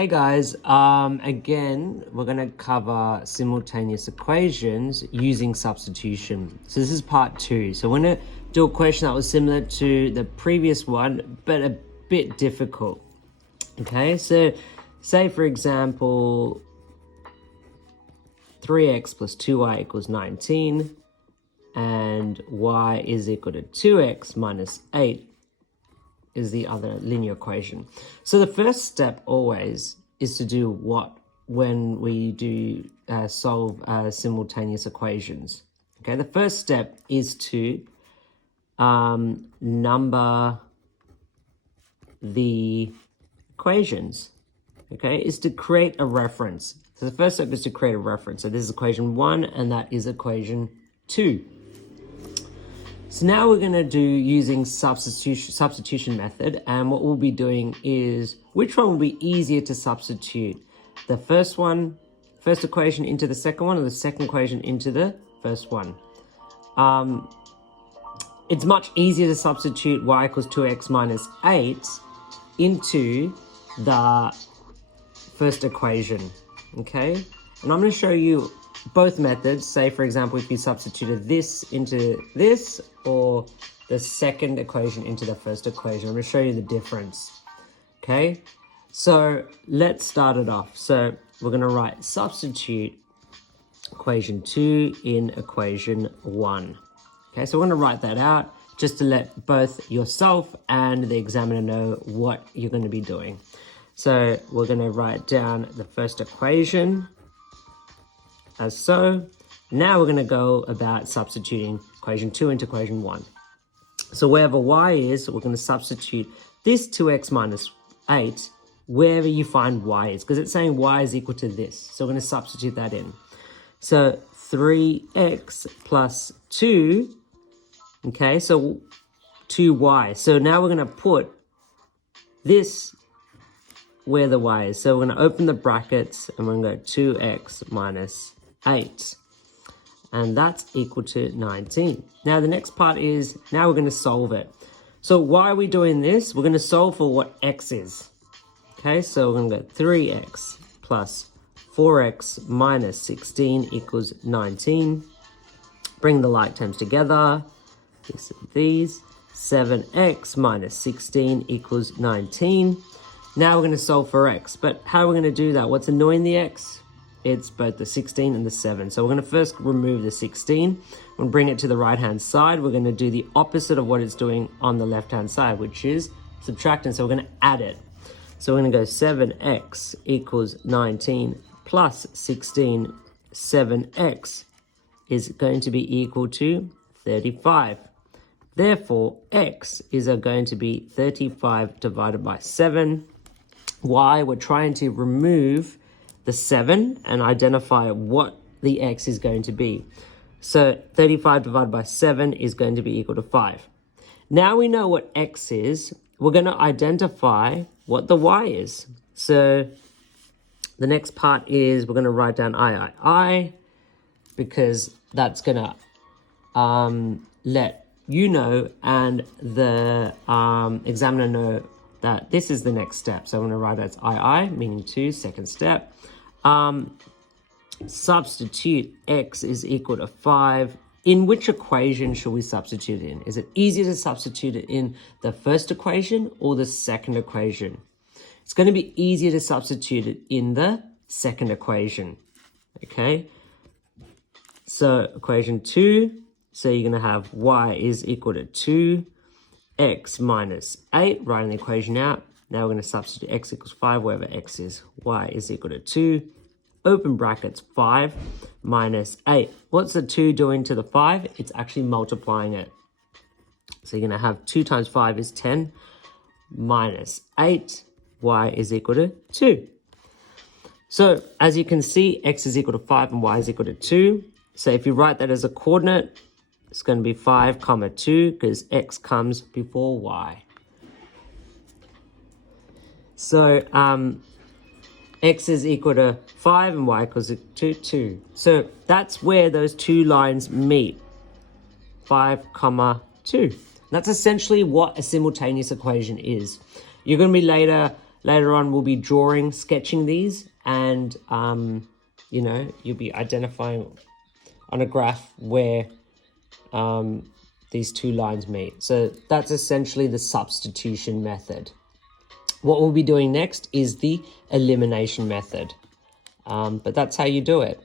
Hey guys, again, we're going to cover simultaneous equations using substitution. So this is part 2. So we're going to do a question that was similar to the previous one, but a bit difficult. Okay, so say for example, 3x plus 2y equals 19 and y is equal to 2x minus 8 is the other linear equation. So the first step always is to do what when we do solve simultaneous equations. Okay, the first step is to number the equations. Okay, is to create a reference. So the first step is to create a reference. So this is equation 1 and that is equation 2. So now we're going to do using substitution method, and what we'll be doing is which one will be easier to substitute? The first equation into the second one, or the second equation into the first one? It's much easier to substitute y equals 2x minus 8 into the first equation, okay? And I'm going to show you both methods. Say for example, if you substituted this into this or the second equation into the first equation, I'm going to show you the difference. Okay, so let's start it off. So we're going to write substitute equation 2 in equation 1. Okay, so we're going to write that out just to let both yourself and the examiner know what you're going to be doing. So we're going to write down the first equation as so. Now we're going to go about substituting equation 2 into equation 1. So wherever y is, we're going to substitute this 2x minus 8 wherever you find y is, because it's saying y is equal to this. So we're going to substitute that in. So 3x plus 2, okay, so 2y. So now we're going to put this where the y is. So we're going to open the brackets and we're going to go 2x minus 8. And that's equal to 19. Now the next part is, now we're going to solve it. So why are we doing this? We're going to solve for what x is. Okay, so we're going to go 3x plus 4x minus 16 equals 19. Bring the like terms together. This and these. 7x minus 16 equals 19. Now we're going to solve for x. But how are we going to do that? What's annoying the x? It's both the 16 and the 7. So we're going to first remove the 16. We're going to bring it to the right-hand side. We're going to do the opposite of what it's doing on the left-hand side, which is subtracting. So we're going to add it. So we're going to go 7x equals 19 plus 16. 7x is going to be equal to 35. Therefore, x is going to be 35 divided by 7. Y, we're trying to remove the 7 and identify what the x is going to be. So 35 divided by 7 is going to be equal to 5. Now we know what x is. We're going to identify what the y is. So the next part is we're going to write down I, because that's going to let you know and the examiner know that this is the next step. So I'm going to write that as I, meaning 2, second step. Substitute x is equal to 5. In which equation should we substitute in? Is it easier to substitute it in the first equation or the second equation? It's going to be easier to substitute it in the second equation. Okay. So equation 2. So you're going to have y is equal to 2. X minus 8, writing the equation out. Now we're going to substitute x equals 5 wherever x is. Y is equal to 2. Open brackets 5 minus 8. What's the 2 doing to the 5? It's actually multiplying it. So you're going to have 2 times 5 is 10 minus 8. Y is equal to 2. So as you can see, x is equal to 5 and y is equal to 2. So if you write that as a coordinate, it's going to be 5, 2, because x comes before y. So x is equal to 5 and y equals to 2. So that's where those two lines meet. 5, 2. That's essentially what a simultaneous equation is. You're going to be later Later on, we'll be drawing, sketching these, and, you know, you'll be identifying on a graph where these two lines meet. So that's essentially the substitution method. What we'll be doing next is the elimination method. But that's how you do it.